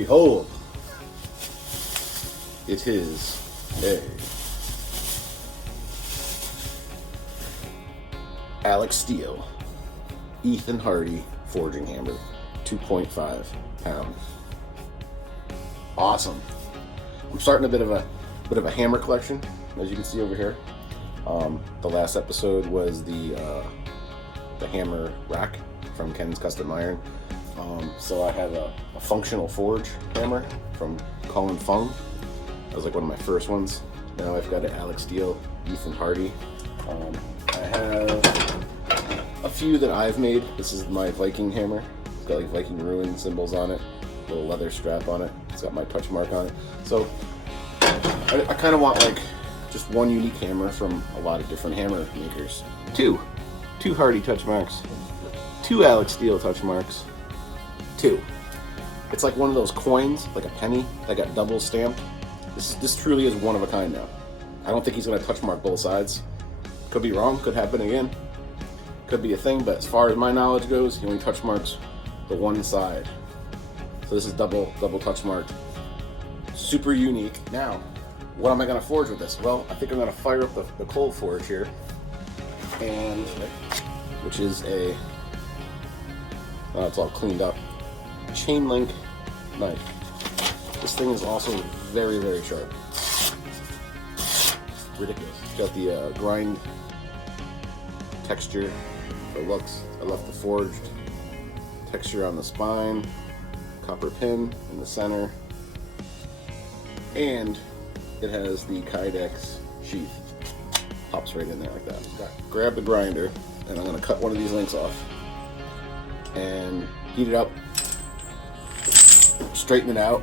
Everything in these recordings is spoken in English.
Behold, it is a Alec Steele Ethan Harty forging hammer, 2.5 pound. Awesome. I'm starting a bit of a hammer collection, as you can see over here. The last episode was the hammer rack from Ken's Custom Iron. So I have a functional forge hammer from Colin Fung. That was like one of my first ones. Now I've got an Alec Steele Ethan Harty. I have a few that I've made. This is my Viking hammer. It's got like Viking ruin symbols on it, little leather strap on it. It's got my touch mark on it. So I kind of want like just one unique hammer from a lot of different hammer makers. Two Harty touch marks, two Alec Steele touch marks, two. It's like one of those coins, like a penny, that got double stamped. This truly is one of a kind now. I don't think he's going to touch mark both sides. Could be wrong, could happen again. Could be a thing, but as far as my knowledge goes, he only touch marks the one side. So this is double touch marked. Super unique. Now, what am I going to forge with this? Well, I think I'm going to fire up the cold forge here, and which is a, it's all cleaned up, chain link knife. This thing is also very, very sharp. Ridiculous. It's got the grind texture for looks. I left the forged texture on the spine, copper pin in the center, and it has the Kydex sheath. Pops right in there like that. Grab the grinder, and I'm going to cut one of these links off and heat it up, straighten it out.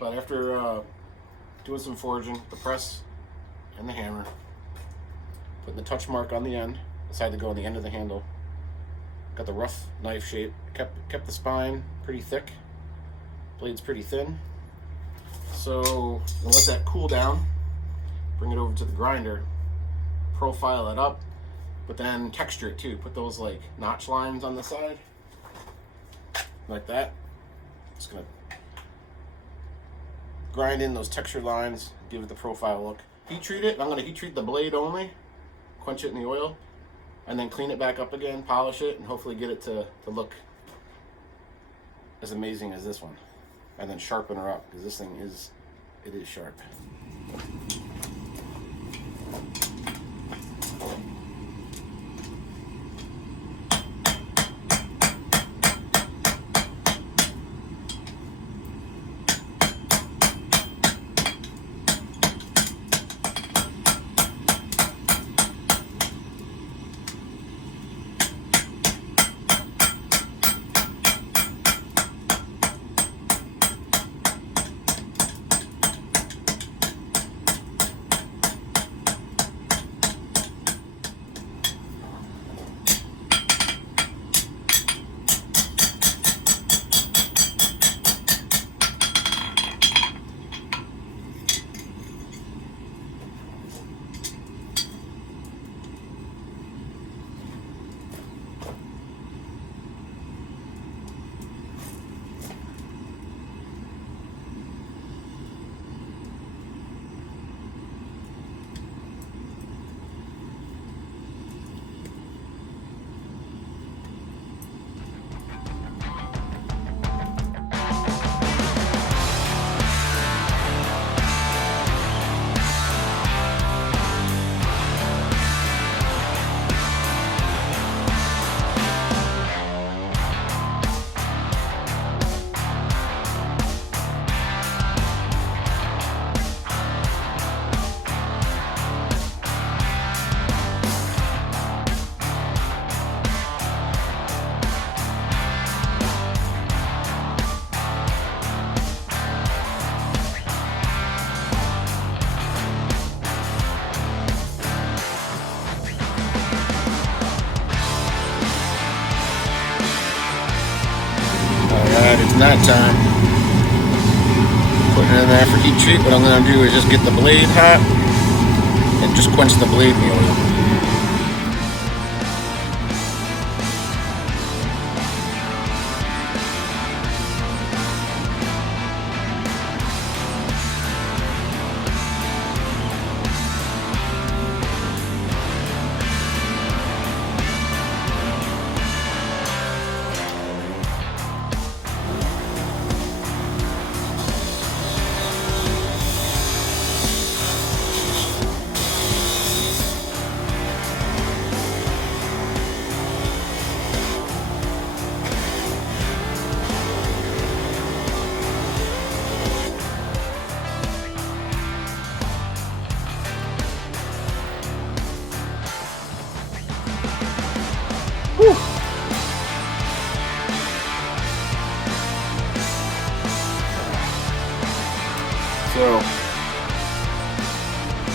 But after doing some forging, the press and the hammer, putting the touch mark on the end, decided to go on the end of the handle. Got the rough knife shape, kept the spine pretty thick, blade's pretty thin. So we'll let that cool down, bring it over to the grinder, profile it up, but then texture it too. Put those like notch lines on the side, like that. Just gonna grind in those texture lines, give it the profile look. Heat treat it. I'm going to heat treat the blade only, quench it in the oil, and then clean it back up again, polish it, and hopefully get it to look as amazing as this one. And then sharpen her up, because this thing is sharp. Alright, it's night time. Putting it in there for heat treat. What I'm going to do is just get the blade hot and just quench the blade in the oil. So,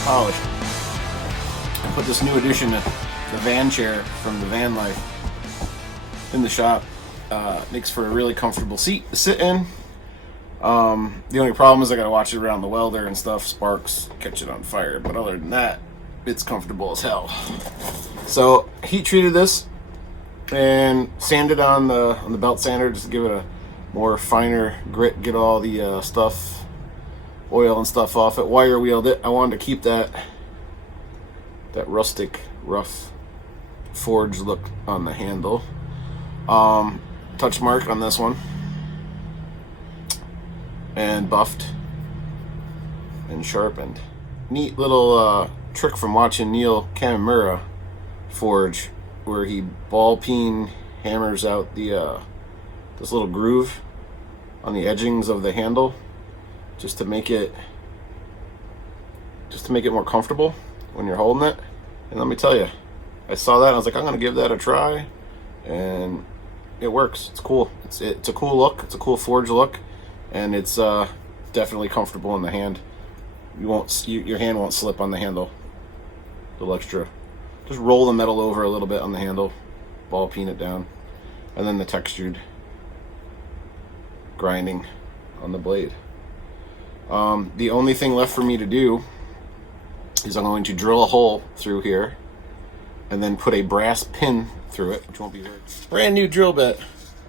polished. I put this new addition to the van chair from the van life in the shop. Makes for a really comfortable seat to sit in. The only problem is I gotta watch it around the welder and stuff. Sparks catch it on fire, but other than that, it's comfortable as hell. So heat treated this and sanded on the belt sander just to give it a more finer grit, get all the stuff, oil and stuff off it. Wire wheeled it. I wanted to keep that rustic, rough forge look on the handle. Touch mark on this one, and buffed and sharpened. Neat little trick from watching Neil Kamimura forge, where he ball peen hammers out the this little groove on the edgings of the handle just to make it more comfortable when you're holding it. And let me tell you, I saw that and I was like, I'm gonna give that a try, and it works. It's cool. It's a cool look. It's a cool forge look, and it's definitely comfortable in the hand. Your hand won't slip on the handle. A little extra. Just roll the metal over a little bit on the handle, ball peen it down, and then the textured grinding on the blade. The only thing left for me to do is I'm going to drill a hole through here and then put a brass pin through it, which won't be very... Brand new drill bit.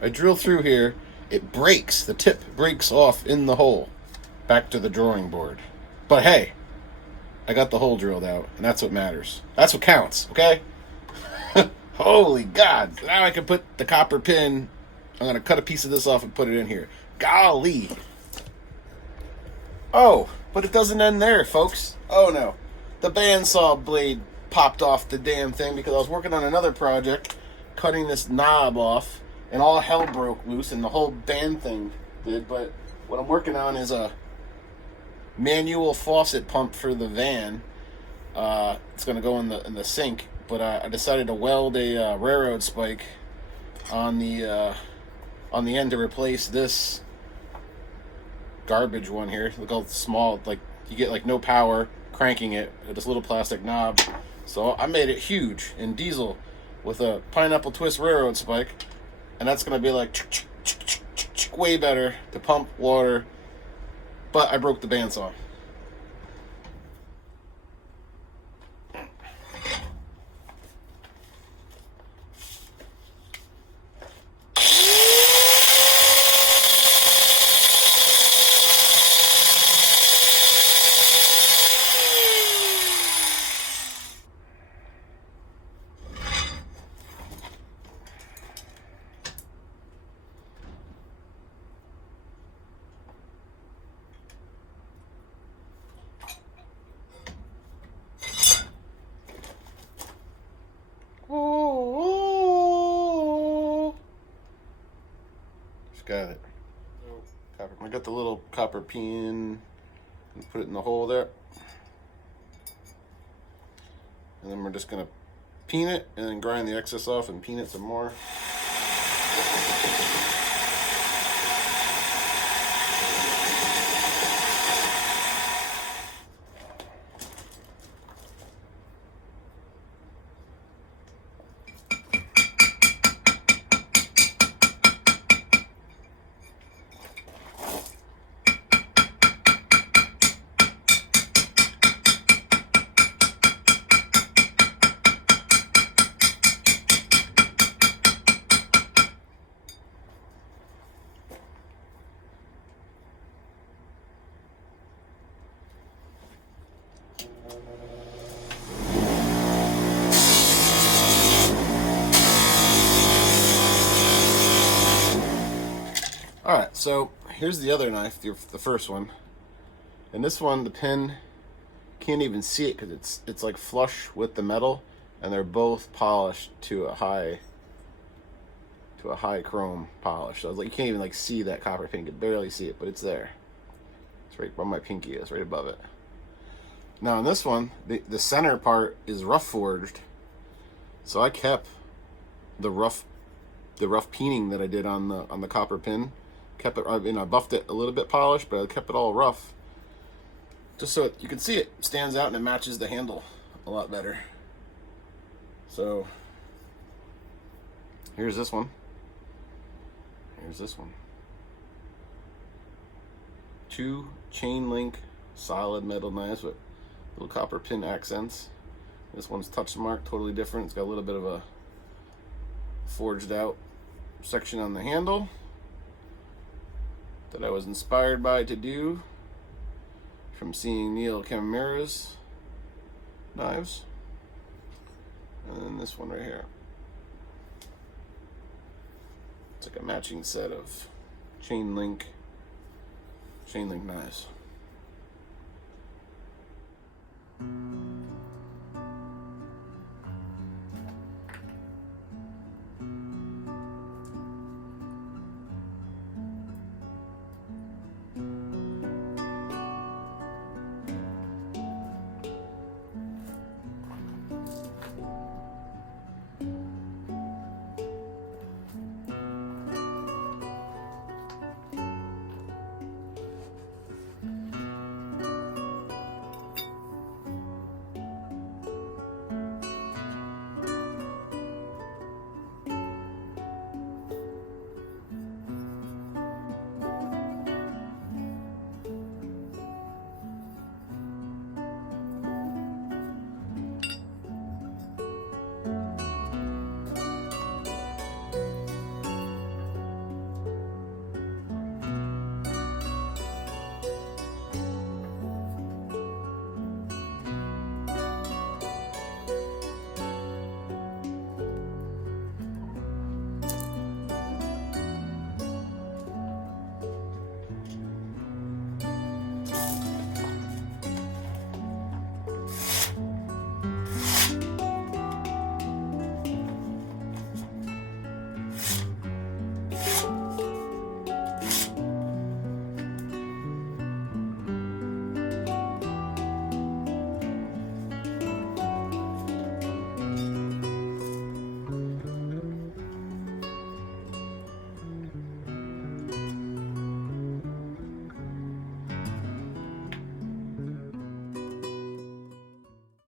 I drill through here, it breaks, the tip breaks off in the hole. Back to the drawing board. But hey, I got the hole drilled out, and that's what matters. That's what counts, okay? Holy God. Now I can put the copper pin, I'm going to cut a piece of this off and put it in here. Golly. Oh, but it doesn't end there, folks. Oh no. the bandsaw blade popped off the damn thing because I was working on another project, cutting this knob off, and all hell broke loose, and the whole band thing did. But what I'm working on is a manual faucet pump for the van. It's going to go in the sink, but I decided to weld a railroad spike on the end to replace this garbage one here. Look how small, like you get like no power cranking it with this little plastic knob. So I made it huge in diesel with a pineapple twist railroad spike, and that's going to be like way better to pump water. But I broke the bandsaw. Got it. I got the little copper pin and put it in the hole there. And then we're just going to peen it and then grind the excess off and peen it some more. Alright, so here's the other knife, the first one. And this one, the pin, can't even see it because it's like flush with the metal, and they're both polished to a high chrome polish. So you can't even like see that copper pin. You can barely see it, but it's there. It's right where my pinky is, right above it. Now on this one, the center part is rough forged, so I kept the rough peening that I did on the copper pin. Kept it, I buffed it a little bit polished, but I kept it all rough, just so you can see it stands out and it matches the handle a lot better. So here's this one. Here's this one. 2 chain link solid metal knives with little copper pin accents. This one's touch mark, totally different. It's got a little bit of a forged out section on the handle that I was inspired by to do from seeing Neil Camera's knives. And then this one right here. It's like a matching set of chain link knives.